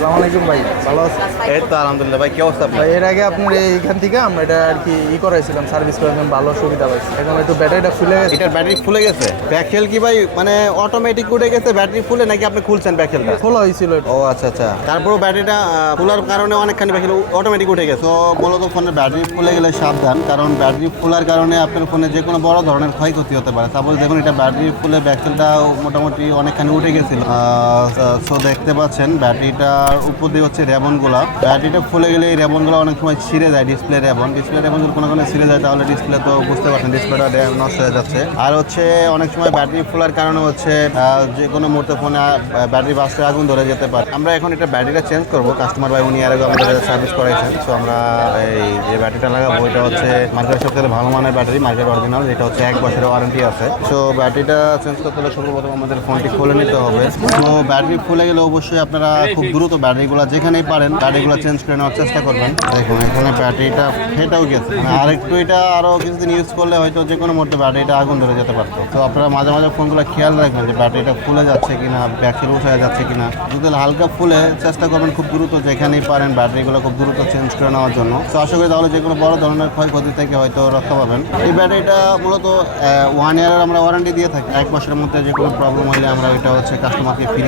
আসসালামু আলাইকুম ভাই, ভালো আছেন? এই তো আলহামদুলিল্লাহ। ভাই কি অবস্থা ভাই এর আগে আপনার এইখান থেকে আমরা এটা আর কি করাইছিলাম, সার্ভিস করাইছিলাম, ভালো সুবিধা পাইছি। এখন একটু ব্যাটারিটা ফুলে গেছে। এটার ব্যাটারি ফুলে গেছে? ব্যাকহেল কি ভাই মানে অটোমেটিক উঠে গেছে ব্যাটারি ফুলে, নাকি আপনি খুলছেন ব্যাকহেলটা? খোলা হয়েছিল এটা। ও আচ্ছা আচ্ছা। তারপরও ব্যাটারিটা ফুলার কারণে অনেকখানি ব্যাকহেল অটোমেটিক উঠে গেছে। তো মূলত ফোনের ব্যাটারি ফুলে গেলে সাবধান, কারণ ব্যাটারি ফুলার কারণে আপনার ফোনে যে কোনো বড় ধরনের ক্ষয়ক্ষতি হতে পারে। সাপোজ দেখুন এটা ব্যাটারি ফুলে ব্যাকহেলটা মোটামুটি অনেকখানি উঠে গেছিল। সো দেখতে পাচ্ছেন ব্যাটারিটার উপর দিয়ে হচ্ছে রেবনগুলা, ব্যাটারিটা ফুলে গেলে এই রেবনগুলো অনেক সময় ছিঁড়ে যায়। ডিসপ্লে রেবন যদি কোনো ছিঁড়ে যায় তাহলে ডিসপ্লে তো বুঝতে পারছেন ডিসপ্লেটা নষ্ট হয়ে যাচ্ছে। আর হচ্ছে অনেক সময় ব্যাটারি ফুলার কারণে হচ্ছে যে কোনো মুহূর্তে ফোনে ব্যাটারি বাস্টে আগুন ধরে যেতে পারে। আমরা এখন এটা ব্যাটারিটা চেঞ্জ করবো। কাস্টমার ভাই উনি আর আগে আমাদের সার্ভিস করাইছেন। সো আমরা এই যে ব্যাটারিটা লাগাবো এটা হচ্ছে মার্কেটের সবথেকে ভালো মানের ব্যাটারি, মার্কেট অরিজিনাল, যেটা হচ্ছে 1 বছরের ওয়ারেন্টি আছে। সো ব্যাটারিটা চেঞ্জ করতে হলে সর্বপ্রথম আমাদের ফোনটি খুলে নিতে হবে। তো ব্যাটারি ফুলে গেলে অবশ্যই আপনারা খুব দ্রুত ব্যাটারিগুলো যেখানেই পারেন ব্যাটারিগুলো চেঞ্জ করে নেওয়ার চেষ্টা করবেন। দেখুন এখানে ব্যাটারিটা ফেটেও গেছে, আর একটু এটা আরও কিছুদিন ইউজ করলে হয়তো যে কোনো মুহূর্তে ব্যাটারিটা আগুন ধরে যেতে পারতো। তো আপনারা মাঝে মাঝে ফোনগুলো খেয়াল রাখবেন যে ব্যাটারিটা ফুলে যাচ্ছে কিনা, ব্যাকহেল উঠে যাচ্ছে কিনা। যদি হালকা ফুলে চেষ্টা করবেন খুব দ্রুত যেখানেই পারেন ব্যাটারিগুলো খুব দ্রুত চেঞ্জ করে নেওয়ার জন্য। তো আশা করি তাহলে যে কোনো বড় ধরনের ক্ষয়ক্ষতি থেকে হয়তো রক্ষা পাবেন। এই ব্যাটারিটা মূলত 1 ইয়ারের আমরা ওয়ারেন্টি দিয়ে থাকি। 1 বছরের মধ্যে যে কোনো প্রবলেম হলে আমরা এটা হচ্ছে কাস্টমারকে ফ্রি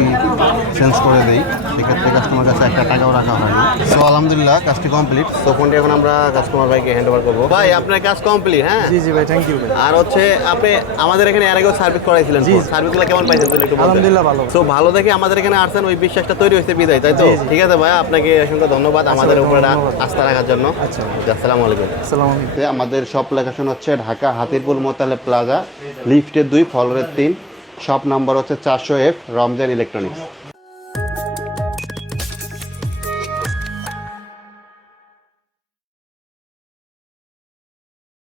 চেঞ্জ করে দিই। সেক্ষেত্রে কাস্টমার কাছে 1 টাকাও রাখা হয় না। সো আলহামদুলিল্লাহ কাজটি কমপ্লিট। তো ফোনটি এখন আমরা কাস্টমার ভাইকে হ্যান্ড ওভার করবো। ভাই আপনার কাজ কমপ্লিট? হ্যাঁ জি জি ভাই, থ্যাংক ইউ ভাই। আর হচ্ছে আপনি আমাদের এখানে এর আগেও সার্ভিস করাইছিলেন, জি। সার্ভিসগুলো কেমন পাইছেন একটু বলবেন? আলহামদুলিল্লাহ ভালো। সো ভালো দেখে আমাদের এখানে আসছেন, ওই বিশ্বাসটা তৈরি হয়েছে বিদায়, তাই তো? ঠিক আছে ভাই, আপনাকে অসংখ্য ধন্যবাদ আমাদের উপরে আস্থা রাখার জন্য। আচ্ছা, আসসালামু আলাইকুম। আসসালামু আলাইকুম। আমাদের শপ লোকেশন হচ্ছে ঢাকা হাতিরপুল মোতালে প্লাজা, লিফটের 2 ফ্লোরের 3, শপ নাম্বার হচ্ছে 400F, রমজান ইলেকট্রনিক্স।